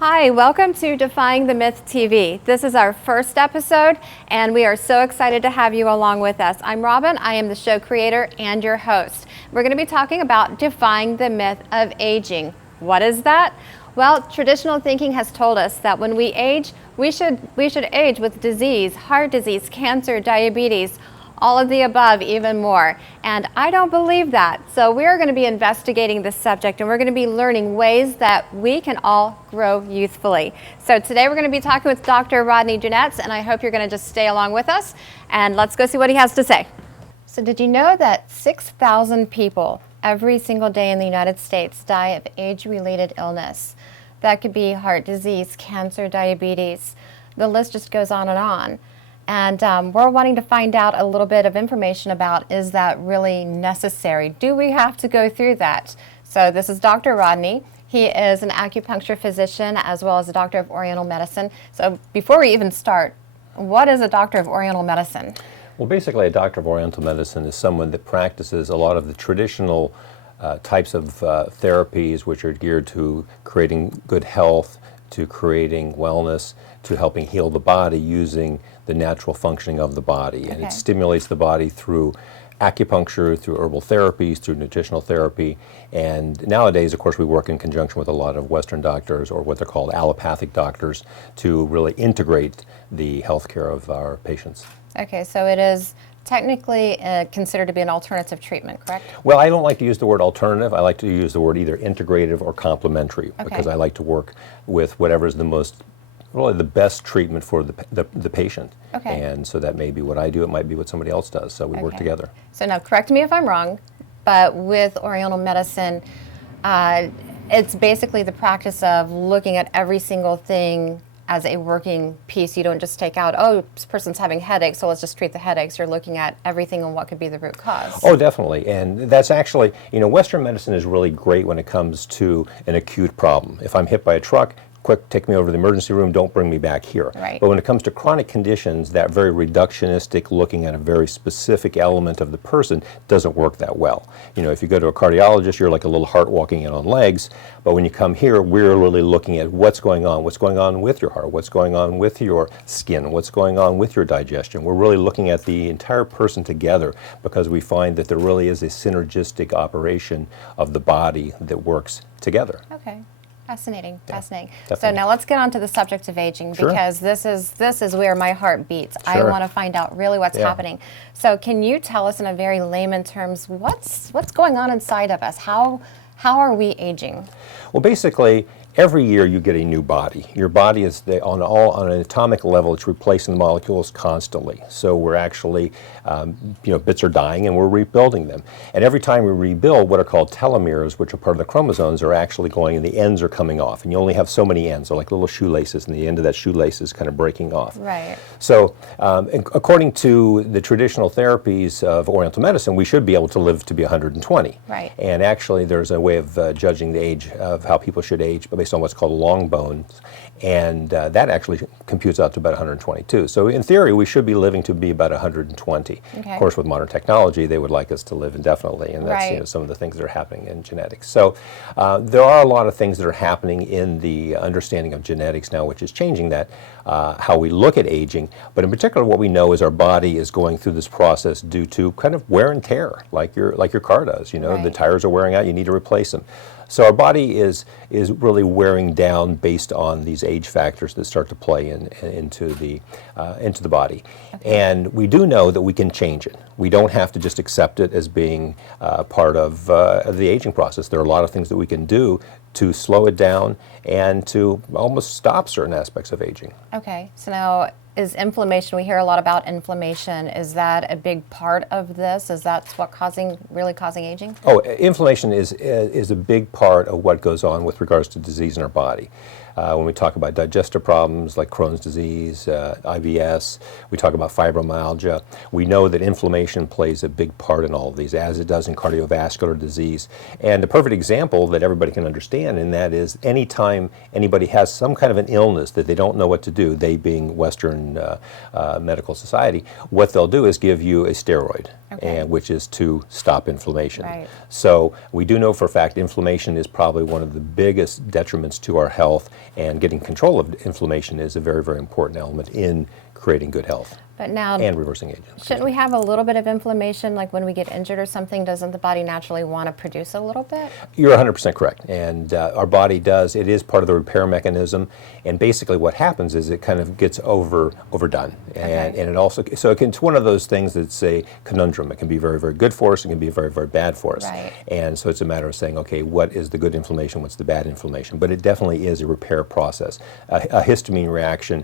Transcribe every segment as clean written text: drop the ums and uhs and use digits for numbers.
Hi, welcome to Defying the Myth TV. This is our first episode, and we are so excited to have you along with us. I'm Robin. I am the show creator and your host. We're going to be talking about defying the myth of aging. What is that? Well, traditional thinking has told us that when we age, we should age with disease, heart disease, cancer, diabetes, all of the above, even more. And I don't believe that. So we're going to be investigating this subject, and we're going to be learning ways that we can all grow youthfully. So today we're going to be talking with Dr. Rodney Dunetz, and I hope you're going to just stay along with us, and let's go see what he has to say. So did you know that 6,000 people every single day in the United States die of age-related illness? That could be heart disease, cancer, diabetes. The list just goes on and on. And we're wanting to find out a little bit of information about, is that really necessary? Do we have to go through that? So this is Dr. Rodney. He is an acupuncture physician as well as a doctor of Oriental medicine. So before we even start, what is a doctor of Oriental medicine? Well, basically a doctor of Oriental medicine is someone that practices a lot of the traditional types of therapies which are geared to creating good health, to creating wellness, to helping heal the body using the natural functioning of the body. And it stimulates the body through acupuncture, through herbal therapies, through nutritional therapy. And nowadays, of course, we work in conjunction with a lot of Western doctors, or what they're called allopathic doctors, to really integrate the healthcare of our patients. Okay, so it is technically considered to be an alternative treatment, correct? Well, I don't like to use the word alternative. I like to use the word either integrative or complementary, because I like to work with whatever is really the best treatment for the patient. Okay. And so that may be what I do, it might be what somebody else does, so we work together. So now, correct me if I'm wrong, but with Oriental medicine, it's basically the practice of looking at every single thing as a working piece. You don't just take out, oh, this person's having headaches, so let's just treat the headaches. You're looking at everything and what could be the root cause. Oh, definitely. And that's actually, Western medicine is really great when it comes to an acute problem. If I'm hit by a truck, quick, take me over to the emergency room, don't bring me back here. Right. But when it comes to chronic conditions, that very reductionistic, looking at a very specific element of the person, doesn't work that well. If you go to a cardiologist, you're like a little heart walking in on legs. But when you come here, we're really looking at what's going on with your heart, what's going on with your skin, what's going on with your digestion. We're really looking at the entire person together, because we find that there really is a synergistic operation of the body that works together. Okay. Fascinating, fascinating. Definitely. So now let's get on to the subject of aging, because this is where my heart beats. I want to find out really what's happening. So can you tell us in a very layman terms, what's going on inside of us? How are we aging? Well, basically, every year you get a new body. Your body is on an atomic level, it's replacing the molecules constantly. So we're actually, bits are dying and we're rebuilding them. And every time we rebuild, what are called telomeres, which are part of the chromosomes, are actually going, and the ends are coming off. And you only have so many ends. They're like little shoelaces, and the end of that shoelace is kind of breaking off. Right. So according to the traditional therapies of Oriental medicine, we should be able to live to be 120. Right. And actually, there's a way of judging the age of how people should age based on what's called long bones, and that actually computes out to about 122. So in theory, we should be living to be about 120. Okay. Of course, with modern technology, they would like us to live indefinitely, and that's some of the things that are happening in genetics. So there are a lot of things that are happening in the understanding of genetics now, which is changing that, how we look at aging. But in particular, what we know is our body is going through this process due to kind of wear and tear, like your car does. The tires are wearing out, you need to replace them. So our body is really wearing down based on these age factors that start to play into the body. And we do know that we can change it. We don't have to just accept it as being part of the aging process. There are a lot of things that we can do to slow it down and to almost stop certain aspects of aging. Okay, so now, is inflammation, we hear a lot about inflammation, is that a big part of this? Is that what really causing aging? Oh, inflammation is a big part of what goes on with regards to disease in our body. When we talk about digestive problems like Crohn's disease, IBS, we talk about fibromyalgia. We know that inflammation plays a big part in all of these, as it does in cardiovascular disease. And a perfect example that everybody can understand understand, and that is anytime anybody has some kind of an illness that they don't know what to do, they being Western medical society, what they'll do is give you a steroid, and which is to stop inflammation. Right. So we do know for a fact inflammation is probably one of the biggest detriments to our health, and getting control of inflammation is a very, very important element in creating good health. But now, and reversing aging. Shouldn't we have a little bit of inflammation, like when we get injured or something? Doesn't the body naturally want to produce a little bit? You're 100% correct, and our body does. It is part of the repair mechanism, and basically what happens is it kind of gets overdone, and it also, so it's one of those things that's a conundrum. It can be very, very good for us, it can be very, very bad for us, and so it's a matter of saying, okay, what is the good inflammation, what's the bad inflammation? But it definitely is a repair process. A histamine reaction,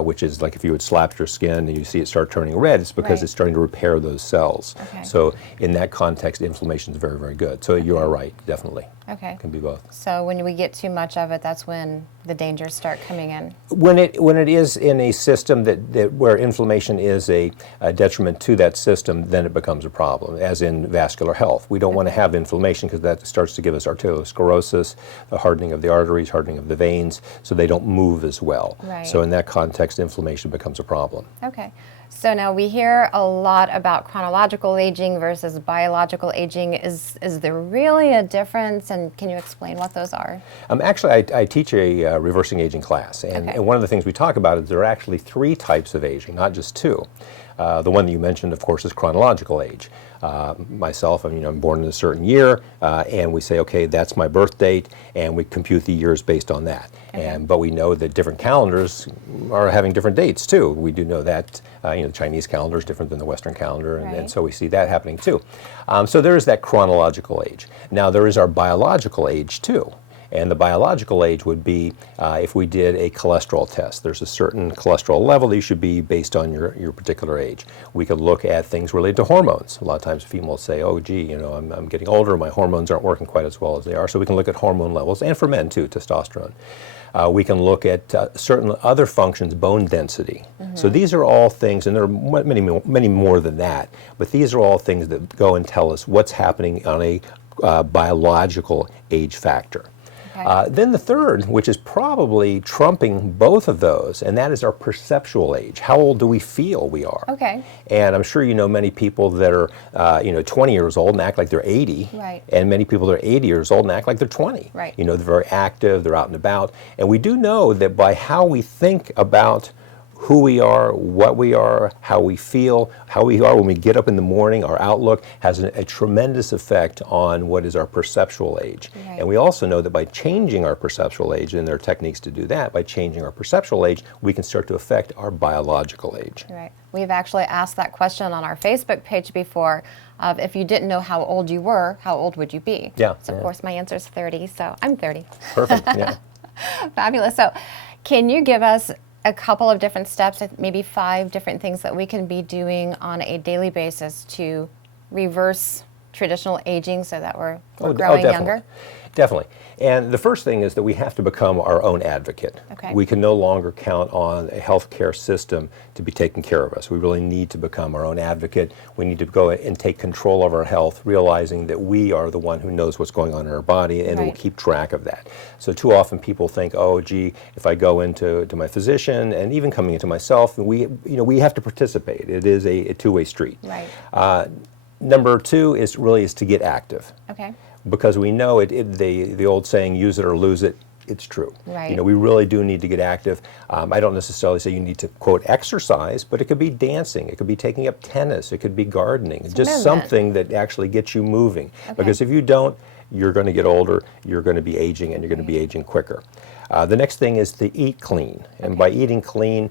which is like if you would slap your skin and you see it start turning red, it's because it's starting to repair those cells. So in that context, inflammation is very, very good. So you are right, definitely. It can be both. So when we get too much of it, that's when the dangers start coming in. When it is in a system that where inflammation is a detriment to that system, then it becomes a problem, as in vascular health. We don't want to have inflammation because that starts to give us arteriosclerosis, the hardening of the arteries, hardening of the veins, so they don't move as well. So in that context, inflammation becomes a problem. So now we hear a lot about chronological aging versus biological aging. Is there really a difference, and can you explain what those are? Actually, I teach a reversing aging class, and one of the things we talk about is there are actually 3 types of aging, not just 2. The one that you mentioned, of course, is chronological age. Myself, I'm born in a certain year, and we say, okay, that's my birth date, and we compute the years based on that. But we know that different calendars are having different dates too. We do know that the Chinese calendar is different than the Western calendar, and so we see that happening too. So there is that chronological age. Now there is our biological age too. And the biological age would be if we did a cholesterol test. There's a certain cholesterol level that you should be based on your particular age. We could look at things related to hormones. A lot of times females say, oh gee, I'm getting older, my hormones aren't working quite as well as they are. So we can look at hormone levels, and for men too, testosterone. We can look at certain other functions, bone density. So these are all things, and there are many more than that, but these are all things that go and tell us what's happening on a biological age factor. Then the third, which is probably trumping both of those, and that is our perceptual age. How old do we feel we are? And I'm sure you know many people that are 20 years old and act like they're 80, and many people that are 80 years old and act like they're 20. They're very active, they're out and about, and we do know that by how we think about who we are, what we are, how we feel, how we are when we get up in the morning, our outlook has a tremendous effect on what is our perceptual age. And we also know that by changing our perceptual age, and there are techniques to do that, by changing our perceptual age, we can start to affect our biological age. We've actually asked that question on our Facebook page before, of if you didn't know how old you were, how old would you be? So of course my answer is 30, so I'm 30. Perfect, Fabulous. So can you give us a couple of different steps, maybe 5 different things that we can be doing on a daily basis to reverse traditional aging so that we're growing younger? Definitely. And the first thing is that we have to become our own advocate. We can no longer count on a healthcare system to be taking care of us. We really need to become our own advocate. We need to go and take control of our health, realizing that we are the one who knows what's going on in our body, and we'll keep track of that. So too often people think, oh gee, if I go into my physician, and even coming into myself, we have to participate. It is a two-way street. Number 2 is to get active. Because we know the old saying, use it or lose it, it's true. We really do need to get active. I don't necessarily say you need to, quote, exercise, but it could be dancing, it could be taking up tennis, it could be gardening, just something that actually gets you moving. Because if you don't, you're going to get older, you're going to be aging, and you're going to be aging quicker. The next thing is to eat clean. And by eating clean,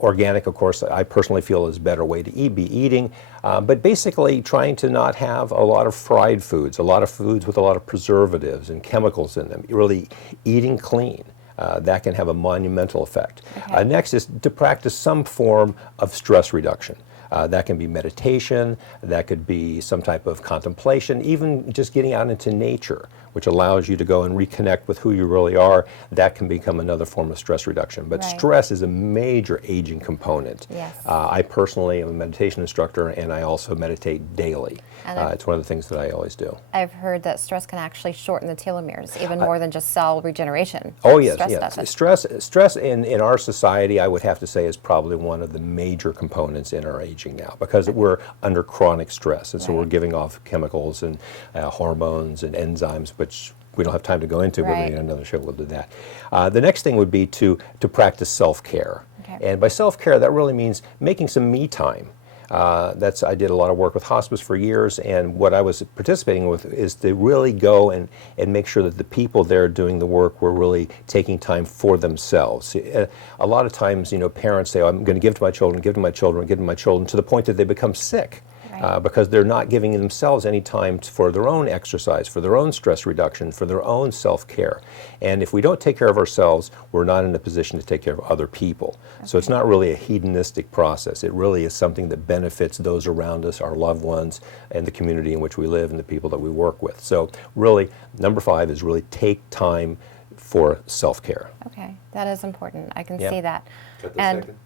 organic, of course, I personally feel is a better way to be eating. But basically trying to not have a lot of fried foods, a lot of foods with a lot of preservatives and chemicals in them. Really eating clean. That can have a monumental effect. Next is to practice some form of stress reduction. That can be meditation, that could be some type of contemplation, even just getting out into nature, which allows you to go and reconnect with who you really are, that can become another form of stress reduction. But Right. stress is a major aging component. Yes. I personally am a meditation instructor, and I also meditate daily. And It's one of the things that I always do. I've heard that stress can actually shorten the telomeres, even more than just cell regeneration. Oh yes, Stress yes. does it. Stress in our society, I would have to say, is probably one of the major components in our aging now, because we're under chronic stress, and so we're Right. giving off chemicals and hormones and enzymes, which we don't have time to go into, but Right. maybe in another show we'll do that. The next thing would be to practice self-care. Okay. And by self-care, that really means making some me time. I did a lot of work with hospice for years, and what I was participating with is to really go and make sure that the people there doing the work were really taking time for themselves. A lot of times, parents say, oh, I'm going to give to my children, give to my children, give to my children, to the point that they become sick. Right. Because they're not giving themselves any time for their own exercise, for their own stress reduction, for their own self-care. And if we don't take care of ourselves, we're not in a position to take care of other people. Okay. So it's not really a hedonistic process. It really is something that benefits those around us, our loved ones, and the community in which we live and the people that we work with. So really, number 5 is really take time for self-care. Okay, that is important. I can Yeah. see that. Cut the And second.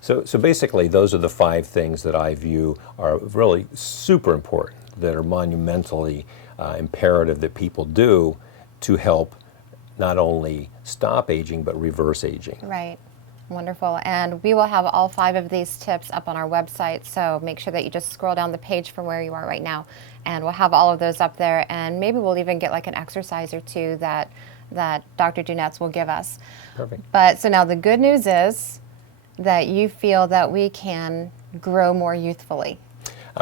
So basically, those are the 5 things that I view are really super important, that are monumentally imperative that people do to help not only stop aging, but reverse aging. right. Wonderful. And we will have all 5 of these tips up on our website, so make sure that you just scroll down the page from where you are right now, and we'll have all of those up there, and maybe we'll even get like an exercise or 2 that Dr. Dunetz will give us. Perfect. But so now the good news is that you feel that we can grow more youthfully.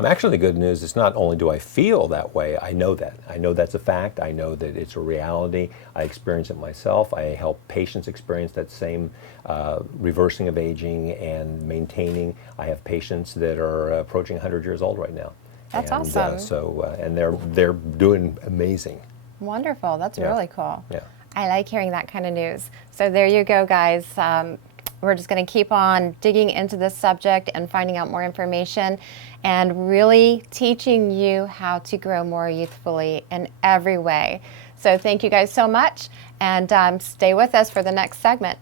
Actually, the good news is not only do I feel that way, I know that. I know that's a fact. I know that it's a reality. I experience it myself. I help patients experience that same reversing of aging and maintaining. I have patients that are approaching 100 years old right now. That's and, awesome. And they're doing amazing. Wonderful. That's Yeah. really cool. Yeah. I like hearing that kind of news. So there you go, guys. We're just going to keep on digging into this subject and finding out more information and really teaching you how to grow more youthfully in every way. So thank you guys so much, and stay with us for the next segment.